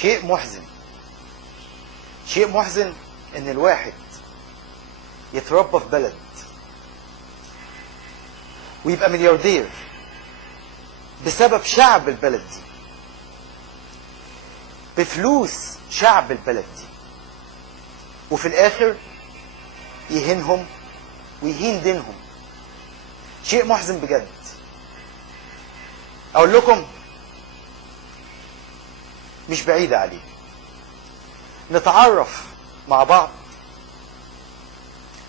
شيء محزن، شيء محزن ان الواحد يتربى في بلد ويبقى ملياردير بسبب شعب البلد دي، بفلوس شعب البلد دي، وفي الاخر يهينهم ويهين دينهم. شيء محزن بجد. اقول لكم مش بعيدة عليه نتعرف مع بعض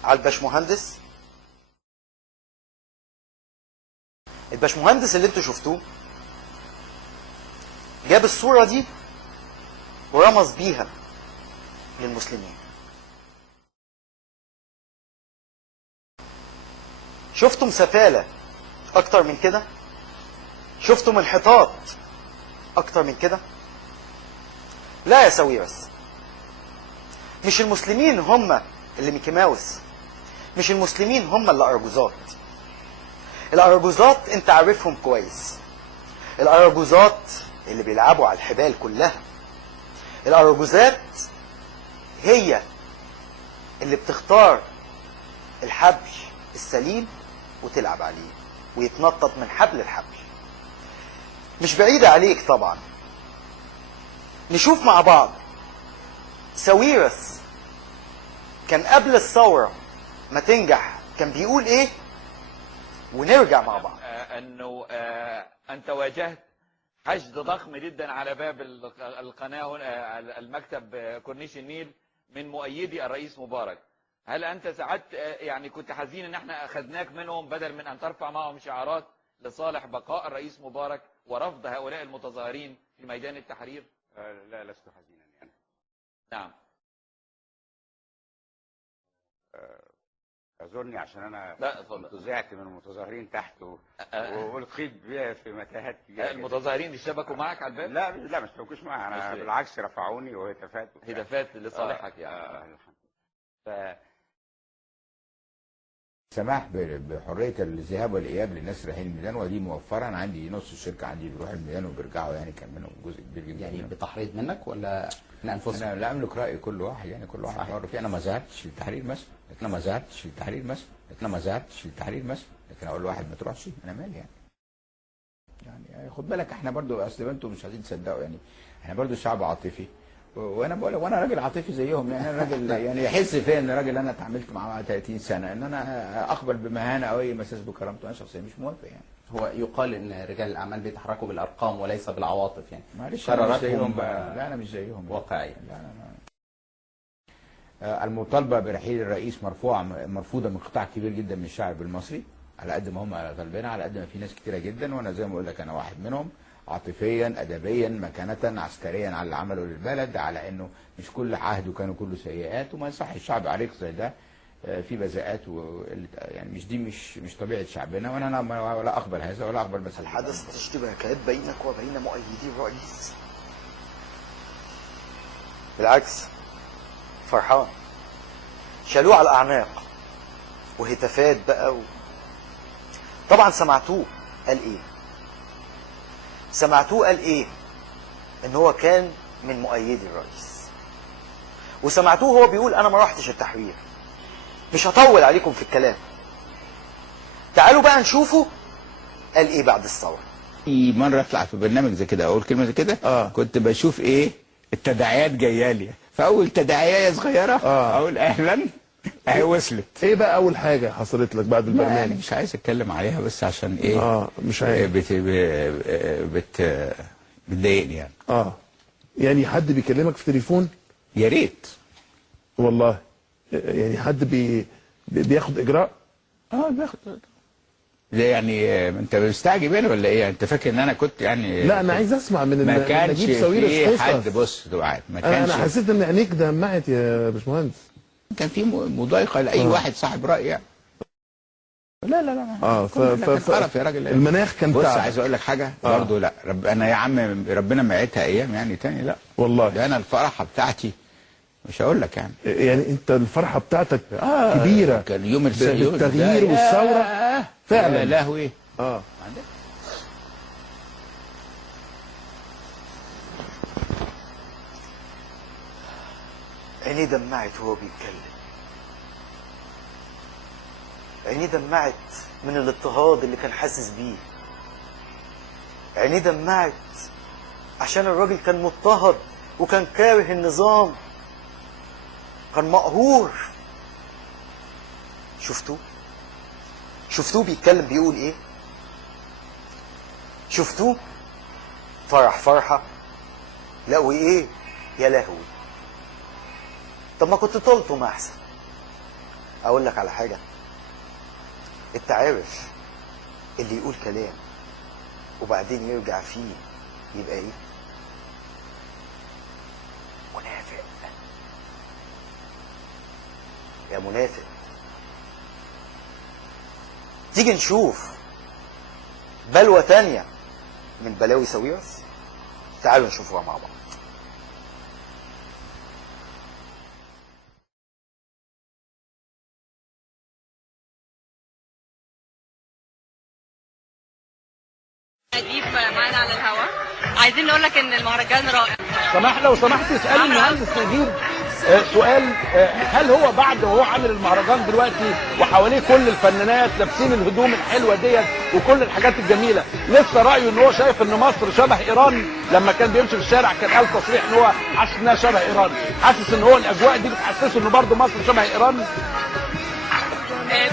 على الباشمهندس. الباشمهندس اللي انتوا شفتوه جاب الصورة دي ورمز بيها للمسلمين. شفتم سفالة اكتر من كده؟ شفتم انحطاط اكتر من كده؟ لا يا ساويرس، مش المسلمين هم اللي ميكي ماوس، مش المسلمين هم اللي أرجوزات. الأرجوزات انت عارفهم كويس، الأرجوزات اللي بيلعبوا على الحبال كلها. الأرجوزات هي اللي بتختار الحبل السليم وتلعب عليه ويتنطط من حبل لحبل. مش بعيدة عليك طبعا نشوف مع بعض ساويرس كان قبل الثورة ما تنجح كان بيقول ايه، ونرجع مع بعض. انه انت واجهت حشد ضخم جدا على باب القناة المكتب كورنيش النيل من مؤيدي الرئيس مبارك. هل انت ساعدت يعني كنت حزين ان احنا اخذناك منهم بدل من ان ترفع معهم شعارات لصالح بقاء الرئيس مبارك ورفض هؤلاء المتظاهرين في ميدان التحرير؟ لا، لست حزينا يعني. نعم. اعذرني عشان انا لا اتفضل. زعت من المتظاهرين تحت والقيت بيها في متاهات. المتظاهرين اشتبكوا معك على الباب؟ لا ما اشتبكوش معي، انا بالعكس رفعوني وهتافات هتافات لصالحك يعني. سماح بحريه الذهاب والاياب للناس رايحين الميدان، ودي موفره. انا عندي نص الشركه عندي بيروح الميدان وبيرجعوا، يعني كان منهم جزء كبير جدا. يعني بتحريض منك ولا من انفسهم؟ انا لا املك راي كل واحد، يعني كل واحد حر فيه. انا ما ذهبتش للتحرير مثلا، لكن انا ما ذهبتش للتحرير مثلا، لكن انا ما ذهبتش للتحرير مثلا، لكن اقول لواحد ما تروحش، انا مالي يعني خد بالك احنا برضو اصل انتوا مش عايزين تصدقوا، يعني احنا برضو شعب عاطفي، وانا بقول لك وانا راجل عاطفي زيهم، يعني انا راجل يعني يحس فيا ان راجل انا اتعاملت معاه 30 سنه ان انا اقبل بمهانه او اي مساس بكرامته. انا شخصيا مش موافق يعني. هو يقال ان رجال الاعمال بيتحركوا بالارقام وليس بالعواطف، يعني معلش انا مش زيهم بقى. لا انا مش زيهم واقعيا. لا المطالبه برحيل الرئيس مرفوضه من قطاع كبير جدا من الشعب المصري، على قد ما هم غلبانه على قد ما في ناس كتيره جدا، وانا زي ما بقول لك انا واحد منهم، عاطفيا ادبيا مكانه عسكريا على اللي عمله للبلد، على انه مش كل عهده كانوا كله سيئات، وما يصح الشعب عريق زي ده في بذاءات يعني مش دي مش طبيعه شعبنا، وانا ولا اقبل هذا ولا اقبل مثل الحدث اشتباكات بينك وبين مؤيدي الرئيس. بالعكس فرحان، شالوه على الاعناق وهتافات بقى طبعا سمعتوه قال ايه؟ سمعتوه قال ايه؟ ان هو كان من مؤيدي الرئيس، وسمعتوه هو بيقول انا ما رحتش التحرير. مش هطول عليكم في الكلام، تعالوا بقى نشوفه قال ايه بعد الثوره. مره اطلع في برنامج زي كده اقول كلمه زي كده كنت بشوف ايه التداعيات جايه لي، فاول تداعيه صغيره اقول اهلا اهي وصلت. ايه بقى اول حاجه حصلت لك بعد البرنامج؟ يعني مش عايز اتكلم عليها بس عشان ايه مش عايز بتضايقني يعني. يعني حد بيكلمك في تليفون؟ يا ريت والله. يعني حد بياخد اجراء؟ بياخد. ده يعني انت مستعجب يعني ولا ايه؟ انت فاكر ان انا كنت يعني لا انا عايز اسمع من ما كانش في حد. بص دعاء ما كانش. انا حسيت ان عينيك دمعت يا باشمهندس. كان في مضايقه لاي واحد صاحب راي يعني. لا قرف يا راجل. المناخ كان بص عايز اقول لك حاجه برضه. لا انا يا عم ربنا معيتها ايام يعني تاني. لا والله ده انا الفرحه بتاعتي مش هقول لك يعني انت الفرحه بتاعتك كبيره. كان يوم التغيير والثوره فعلا. يا لهوي. عينيه دمعت وهو بيتكلم، عينيه دمعت من الاضطهاد اللي كان حاسس بيه، عينيه دمعت عشان الراجل كان مضطهد وكان كاره النظام، كان مقهور. شفتوه بيتكلم بيقول ايه؟ شفتوه فرحة؟ لا وايه يا لهوي. طب ما كنت طولته ما احسن. اقول لك على حاجة، انت عارف اللي يقول كلام وبعدين يرجع فيه يبقى ايه؟ منافق. يا منافق. تيجي نشوف بلوى تانية من بلاوي ساويرس. تعالوا نشوفوها مع بعض. أديب معانا على الهواء، عايزين نقول لك ان المهرجان رائع. سماح لو سمحت اسالي المهندس نجيب سؤال. هل هو بعد وهو عامل المهرجان دلوقتي وحواليه كل الفنانات لابسين الهدوم الحلوه ديت وكل الحاجات الجميله، لسه رايه ان هو شايف ان مصر شبه ايران؟ لما كان بيمشي في الشارع كان قال تصريح ان هو حاسس انها شبه ايران. حاسس ان هو الاجواء دي بتحسسه ان برضه مصر شبه ايران؟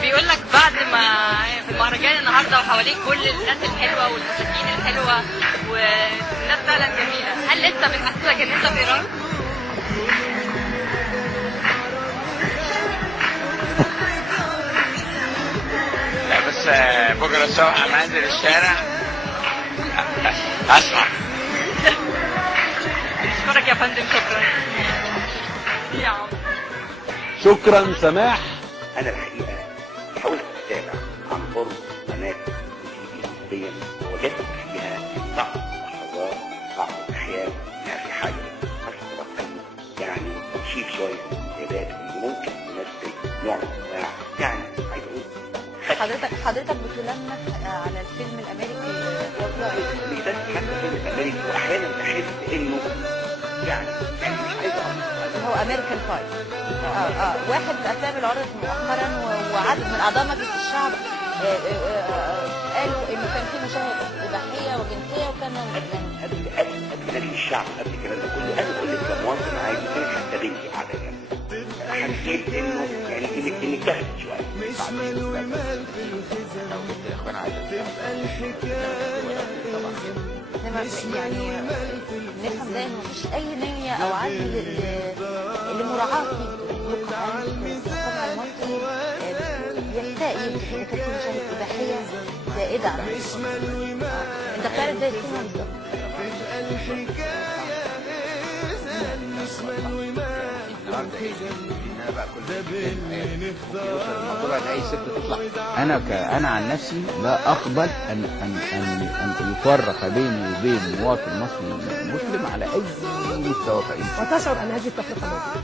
بيقول لك بعد ما في المهرجان النهارده وحواليه كل الناس الحلوه والفساتين الحلوه والناس فعلا جميله، هل لسه بتحسسك ان انت في ايران؟ لا بس بكره الصبح لما انزل الشارع اسمع. اشكرك يا فندم، شكرا يا عم. شكرا سماح. انا الحقيقه حاولت اتابع عن قرب مناطق دي ووجدت فيها بعض اللحظات، بعض الاحيان ما في حاجه خاصه يعني تشيل شويه زيادات ممكن تمثل نوع من انواع، يعني عايز اقول حضرتك بتلمح على الفيلم الامريكي والله مش بس حتى الفيلم الامريكي، واحيانا بحس انه يعني مش عايز هو امريكان باي. واحد من الافلام اللي عرضت مؤخرا وعدد من اعضاء مجلس الشعب قالوا انه كان في مشاهد اباحيه وجنسيه وكان قبل نادي الشعب قبل الكلام ده كله انا كنت كمواطن عادي كانت حتى بنتي على جنب حسيت انه يعني انك تاخد شويه يعني نفهم ده انه مفيش اي نيه او عزم لمراعاه الواقع المصري يستاء يمكن اذا كانت في مشاهد اباحيه زائده عن انت بتعرف زي السينما انا عن نفسي لا اقبل ان يفرق بيني وبين مواطن مصري مسلم على اي مستوى فإن وتشعر ان هذه التفرقه موجوده.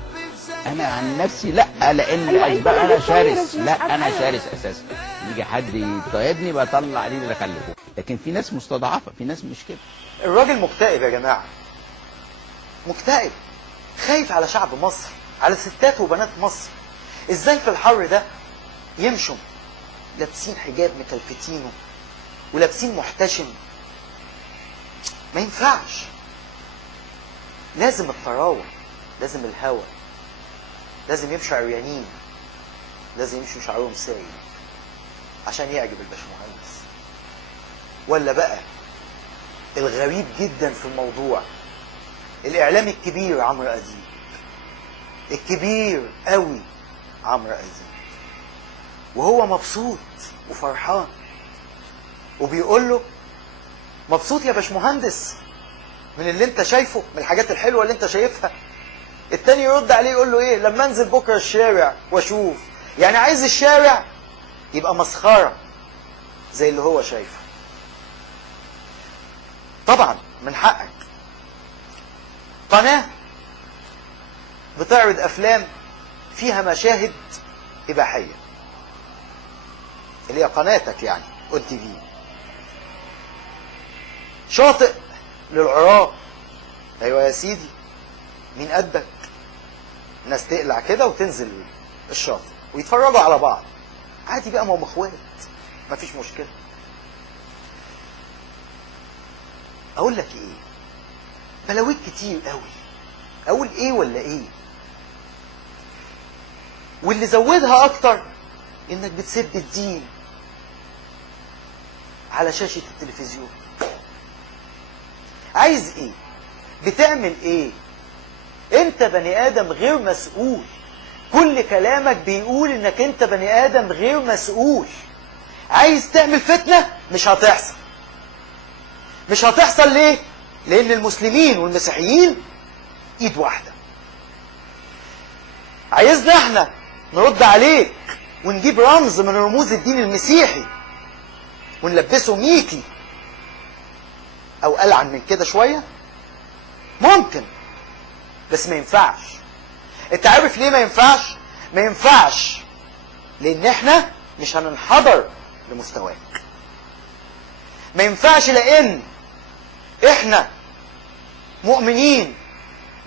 انا عن نفسي لا، لان الاسباب انا شرس. لا انا شرس اساسا. يجي حد يطيبني بطلع عليه اللي خلفه، لكن في ناس مستضعفه، في ناس مش كده. الراجل مكتئب يا جماعه، مكتئب، خايف على شعب مصر، على ستات وبنات مصر. ازاي في الحر ده يمشوا لابسين حجاب مكلفتينه ولابسين محتشم؟ ما ينفعش. لازم الطراوه، لازم الهوى، لازم يمشوا عريانين، لازم يمشوا شعرهم سايب عشان يعجب الباشمهندس. ولا بقى الغريب جدا في الموضوع الاعلامي الكبير عمرو اديب، الكبير قوي عمرو اديب، وهو مبسوط وفرحان وبيقول له مبسوط يا باشمهندس من اللي انت شايفه، من الحاجات الحلوه اللي انت شايفها. التاني يرد عليه يقول له ايه؟ لما انزل بكره الشارع واشوف. يعني عايز الشارع يبقى مسخره زي اللي هو شايفه. طبعا من حقك قناه بتعرض افلام فيها مشاهد اباحيه، اللي هي قناتك يعني اون تي في، شاطئ للعراق. ايوه يا سيدي، مين قدك؟ الناس تقلع كده وتنزل الشاطئ ويتفرجوا على بعض عادي بقى، ما هم اخوات، مفيش مشكله. اقول لك ايه، بلاويك كتير قوي، اقول ايه ولا ايه؟ واللي زودها اكتر انك بتسب الدين على شاشة التلفزيون. عايز ايه؟ بتعمل ايه؟ انت بني ادم غير مسؤول، كل كلامك بيقول انك انت بني ادم غير مسؤول. عايز تعمل فتنة؟ مش هتحصل. مش هتحصل ليه؟ لان المسلمين والمسيحيين ايد واحدة. عايزنا احنا نرد عليك ونجيب رمز من رموز الدين المسيحي ونلبسه ميكي او ألعن من كده شوية؟ ممكن، بس ما ينفعش. انت عارف ليه ما ينفعش؟ ما ينفعش لان احنا مش هننحدر لمستواك. ما ينفعش لان احنا مؤمنين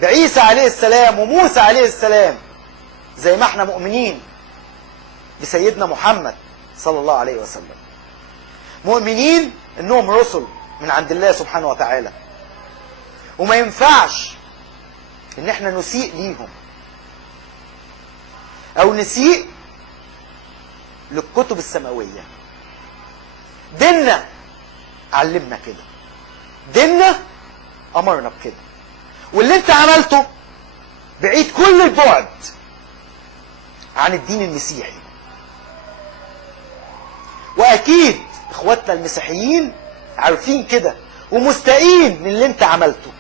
بعيسى عليه السلام وموسى عليه السلام زي ما احنا مؤمنين بسيدنا محمد صلى الله عليه وسلم. مؤمنين انهم رسل من عند الله سبحانه وتعالى، وما ينفعش ان احنا نسيء ليهم او نسيء للكتب السماوية. ديننا علمنا كده، ديننا امرنا بكده، واللي انت عملته بعيد كل البعد عن الدين المسيحي. واكيد اخواتنا المسيحيين عارفين كده ومستائين من اللي انت عملته،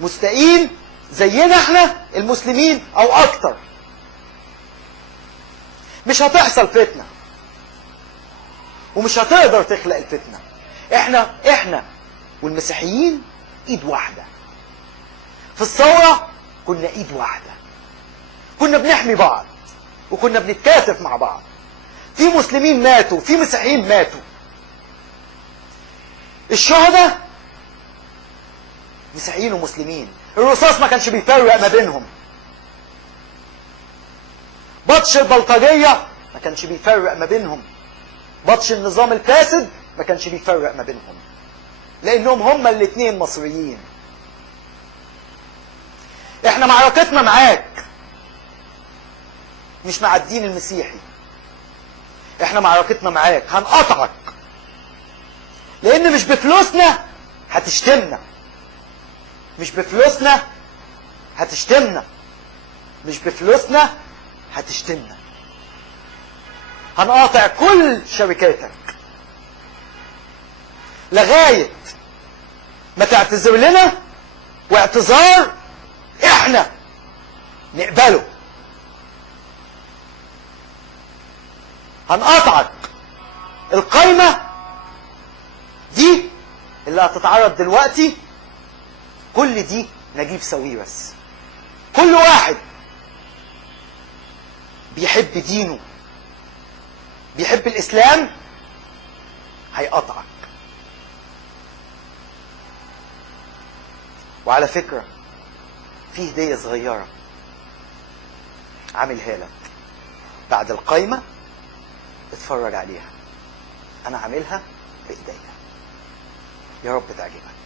مستائين زينا احنا المسلمين او اكتر. مش هتحصل فتنة ومش هتقدر تخلق الفتنة. احنا والمسيحيين ايد واحدة. في الثورة كنا ايد واحدة، كنا بنحمي بعض وكنا بنتكاتف مع بعض. في مسلمين ماتوا، في مسيحيين ماتوا. الشهداء مسيحيين ومسلمين. الرصاص ما كانش بيفرق ما بينهم. بطش البلطجية ما كانش بيفرق ما بينهم. بطش النظام الفاسد ما كانش بيفرق ما بينهم، لانهم هما الاتنين مصريين. احنا معركتنا معاك مش مع الدين المسيحي، احنا معركتنا معاك هنقطعك، لان مش بفلوسنا هتشتمنا، مش بفلوسنا هتشتمنا، مش بفلوسنا هتشتمنا. هنقاطع كل شركاتك لغاية ما تعتذر لنا، واعتذار احنا نقبله. هنقطعك. القايمة دي اللي هتتعرض دلوقتي كل دي نجيب ساويرس. كل واحد بيحب دينه، بيحب الإسلام، هيقطعك. وعلى فكرة في هدية صغيرة عاملها لك بعد القايمة، اتفرج عليها. أنا عاملها بإيديا، يا رب تعجبك.